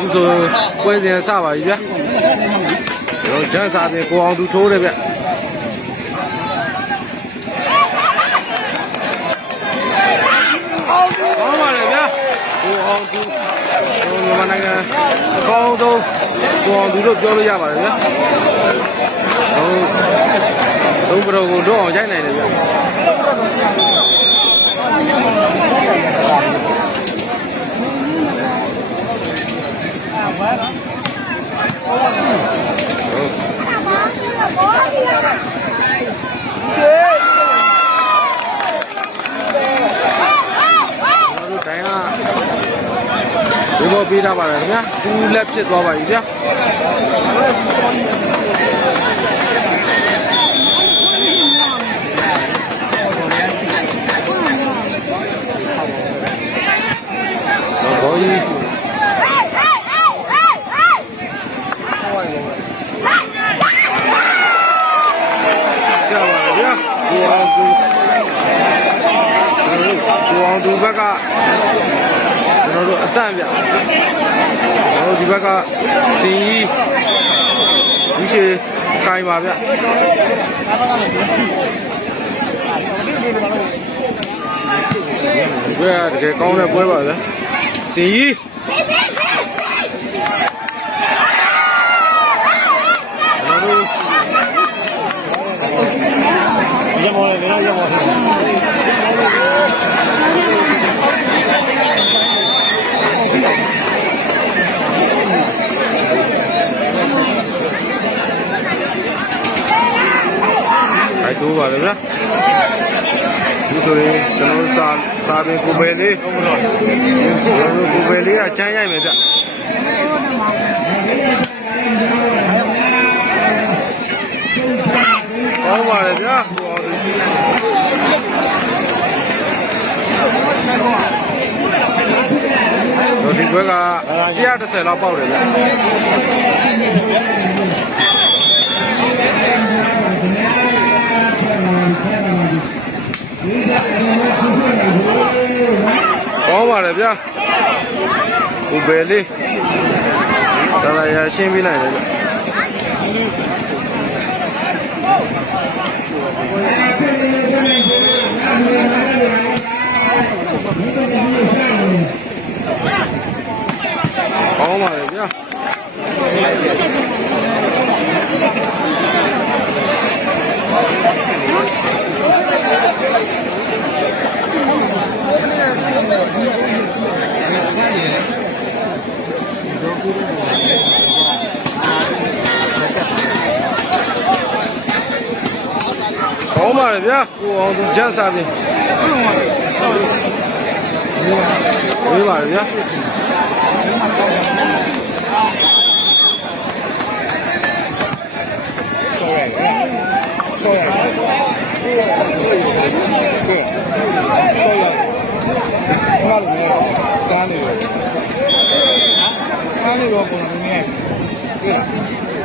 ခုဆိုပွဲစဉ်စပါပြီဗျာကျွန်တော်ချမ်းစာပြင်ကိုအောင်သူထိုးတယ်ဗျကောင်းပါလေဗျာကိုအောင်သူမြန်မာနိုင်ငံအကောင်းဆုံးကိုအောင်သူလို့ပြောလို့ရပါတယ်ဗျာဟုတ်သုံးပရောကိုတော့အောင်ရိုက်နိုင်တယ်ဗျာ ကျွန်တော်တို့တိုင်းကဒီဘောပေးထားပါတယ် ခင်ဗျာသူလက်ဖြစ်သွားပါပြီဗျာတော့ဘောကြီးကျပါပါဗျာကိုအောင်သူကိုအောင်သူဘက်ကကျွန်တော်တို့အတန့်ဗျကျွန် တော်တို့ဒီဘက်ကစင်ကြီးဒီရှိကိုင်ပါဗျဘယ်တကယ်ကောင်းတဲ့ပွဲပါဗျစင်ကြီးကျွန်တော်တို့ရမောလေရမော ပါလေဗျာဒီဆိုရင်ကျွန်တော်တို့စာစာပင်ကိုပဲလေးကျွန်တော်တို့ကိုပဲလေးကချမ်းရိုက်မယ်ဗျကောင်းပါလေဗျာကိုအောင်သူတို့ဒီဘက်က130လောက်ပေါက်တယ်ဗျာ ကောင်းပါလေဗျာကိုပဲလေးတော်ရရရှင်းပြနိုင်တယ်ဗျာကောင်းပါလေဗျာ ကောင်းပါလေဗျာကိုအောင်သူဂျန်စားပြီဝေးပါလေဗျာစားနေတယ်စားနေတော့ပုံစံနဲ့တွေ့လားကော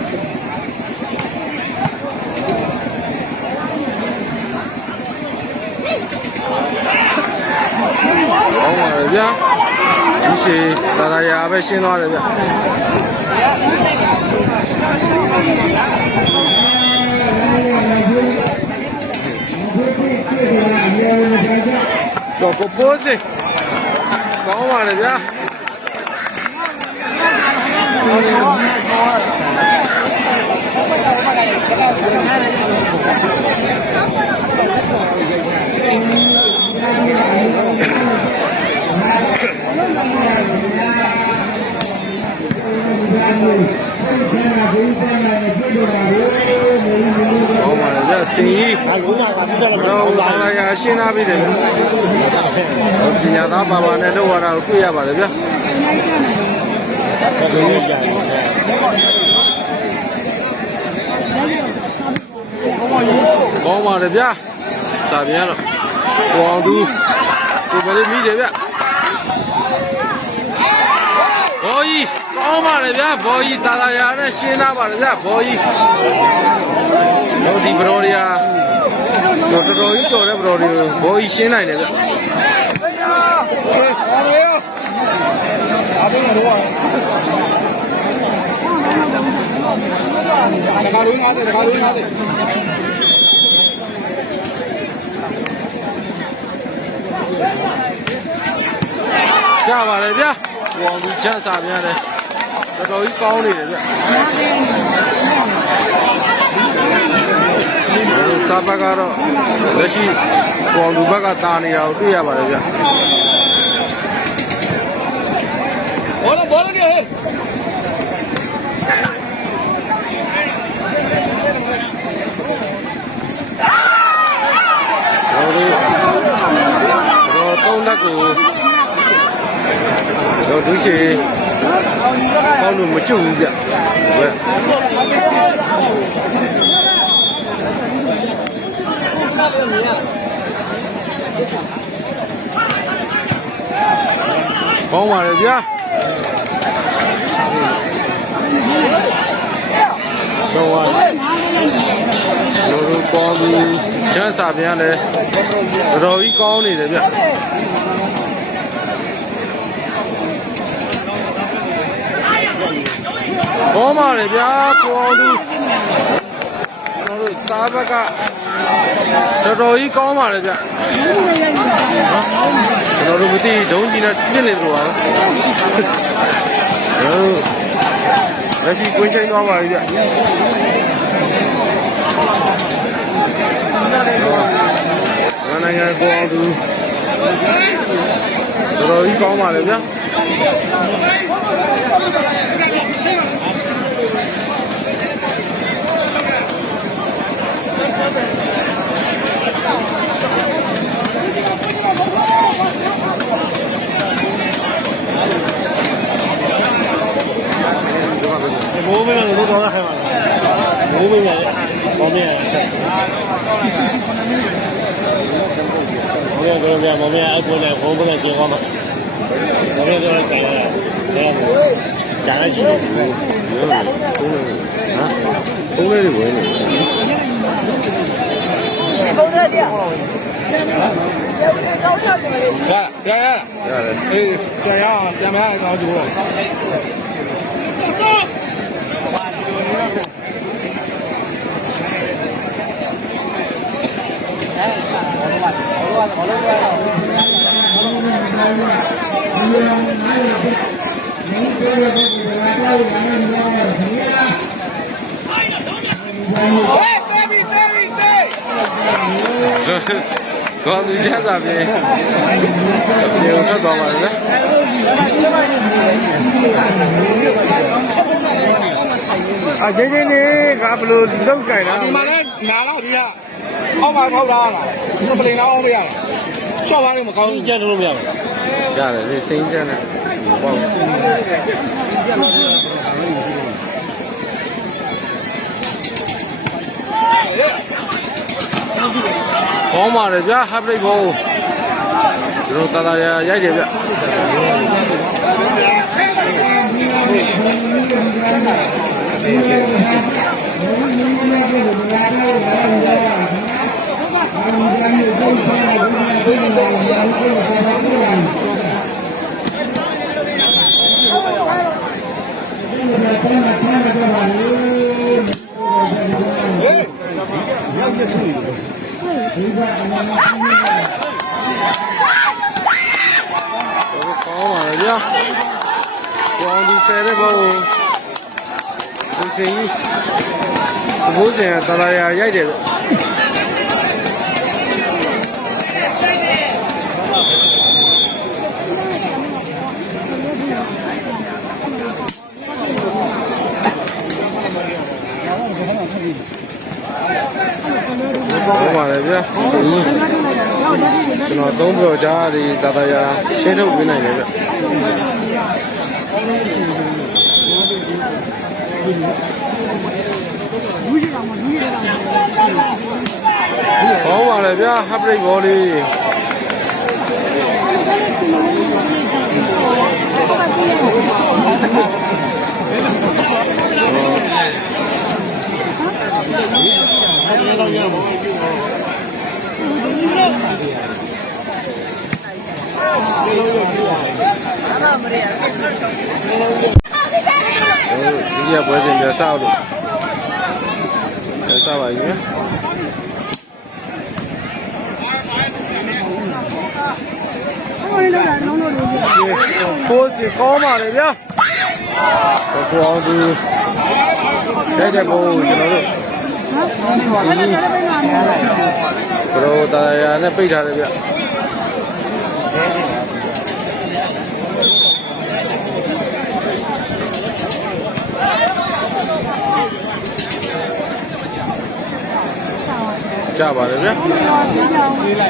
င်းပါလေဗျာဒီရှိတာတာယာပဲရှင်းသွားတယ်ဗျာတော့ကိုပိုးစေကောင်းပါလေဗျာကောင်းပါလေဗျာ စင်ကြီးငါလုံးတာကပြတ်လာတော့တာတာယာရှင်းထားပြီတယ်ဗျာပညာသားပါပါနဲ့လောက်ရတာကိုတွေ့ရပါလေဗျာဆိုရင်ကြာကောင်းပါလေဗျာစာပြန်တော့ကိုအောင်သူကိုပဲလေးမိတယ်ဗျဘောကြီးကောင်းပါလေဗျာဘောကြီးတာတာယာနဲ့ရှင်းသားပါလေဗျာဘောကြီးတို့ဒီဘရော်ရီယာ တော့တော်တော်ကြီးတော်တဲ့ဘရော်ရီဘောကြီးရှင်းနိုင်တယ်ဗျအားဒါတော့တော့တခါလုံး50တခါလုံး50ကြပါလေဗျာဟိုအောင်သူချမ်းစာများတယ်တော်တော်ကြီးကောင်းနေတယ်ဗျ စာဘက်ကတော့လက်ရှိဟိုအောင်သူဘက်ကတာနေတာကိုတွေ့ရပါတယ်ဗျဘောလုံးဘောလုံးနေဟဲ့တော်တို့တော်သုံးလက်ကိုတော့ဒုရှိကောင်းလို့မကျွတ်ဘူးဗျဘယ် ကောင်းပါလေဗျာတော့ဝါတို့တို့ကောင်းပြီးချမ်းစာပြန်လဲတော်တော်ကြီးကောင်းနေတယ်ဗျကောင်းပါလေဗျာကိုအောင်သူကျွန်တော်တို့စားဘက်က တော်တော်ကြီးကောင်းပါလေဗျကျွန်တော်တို့မသိဒုံးကြီးနဲ့ပြစ်နေတယ်လို့ပါဟုတ်လက်ရှိကွင်းချိန်သွားပါပြီဗျမနိုင်ငံကိုအောင်သူတော်တော်ကြီးကောင်းပါလေဗျာ မိုးမင်းလည်းတော့တော့ခိုင်းပါလားမိုးမင်းလည်းဘောမင်းလည်းဘောမင်းကတော့ဗျာဘောမင်းအကူနဲ့ဘုံဘနဲ့ကျင်းသွားမှာဘောမင်းကတော့ကျန်လာတယ်ကျန်လာရှိတယ်သုံးလေးတွေဝင်နေရရရရတယ်အေးကျန်ရအောင်ကျန်မရအောင်တော့ကျိုးတော့ ကောင်းပြီချမ်းသာပြီဒီကိုထွက်သွားပါလေ အဂျင်းဂျင်းနေကဘလို့လောက်ကြိုင်တာဒီမှာလည်းနာတော့ဒီကအောက်မှာထောက်ထားတာဒီပလင်တော့အောင်မရရှော့ပါလို့မကောင်းဘူးကြက်လို့မရဘူးရတယ်ဒီစိမ့်ချမ်းနဲ့ပေါ့ကောင်းပါလေဗျာဟပ်ပရိတ်ဘောကျွန်တော်တာတာရရိုက်တယ်ဗျ တော့ကောင်းပါလေဗျာ။ကောင်းဒီဆယ်တဲ့ဘောကိုဒီ စင်ကြီးဘိုးစင်ကတလာရရိုက်တယ်ဗျဟုတ်ပါလေဗျာကျွန်တော်သုံးပြောကြားဒီတာတာယာရှင်းထုတ်ပေးနိုင်တယ်ဗျ ကောင်းပါလေဗျာဟပ်ပရိတ်ဘောလေးအဲ့ဒါမရေအဲ့ဒါ ကြီးကပွဲစဉ်ပြဆောက်လို့ဆောက်ပါကြီးကိုယ်စီကောင်းပါလေဗျာကိုအောင်သူတဲ့တဲ့ဘုံကျွန်တော်တို့ဘရောတာယာနဲ့ပိတ်ထားတယ်ဗျ ကြပါလေဗျာတိုင်ရလေ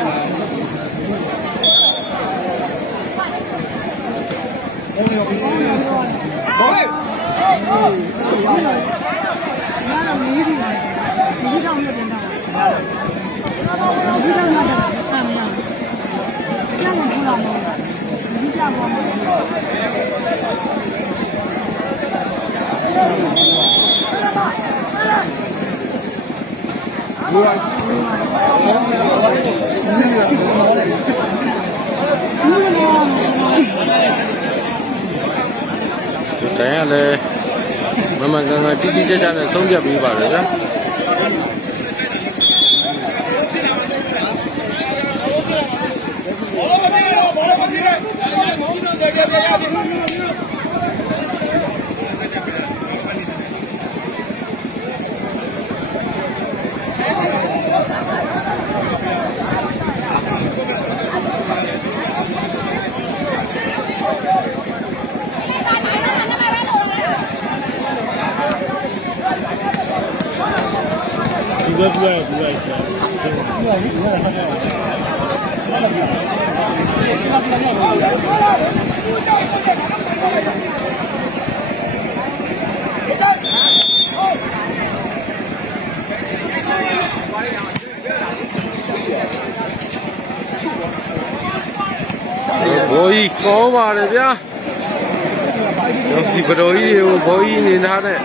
မမကန်ကန်တိတိကျကျနဲ့ဆုံးဖြတ်ပေးပါ လေဗျာဒီကပြရဒီလိုက်ဘိုးကြီးကောင်းပါလေဗျာဒီဘတော်ကြီးတွေကိုဘိုးကြီးနေထားတဲ့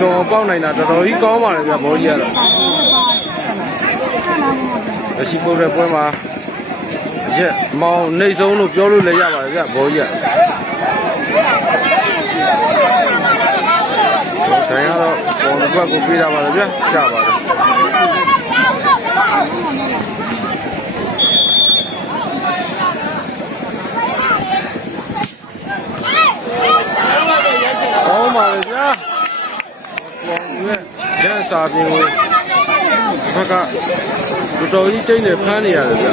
ကျော်ပေါက်နိုင်တာတော်တော်ကြီးကောင်းပါလေဗျာဘိုးကြီးကတော့အရှိပုတ်တဲ့ပွဲမှာအရက်မောင်နေဆုံးလို့ပြောလို့လည်းရပါတယ်ဗျာဘိုးကြီးကဆိုင်ကတော့ပေါ်တစ်ပတ်ကိုပြေးတာပါလေဗျာကြပါတယ်ကောင်းပါလေဗျာပေါ်ရဲ့ကျန် စာပြင်ကိုဘက်ကတော်တော်ကြီးကျိန်းနေဖမ်းနေရတယ်ဗျာက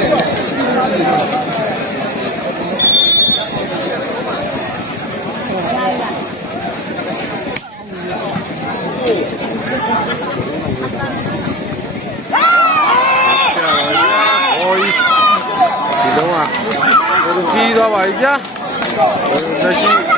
ြာပါဗျာဟောကြီးဒီတော့ကဘယ်လိုပြီးသွားပါပြီဗျာလက်ရှိဟိုတို့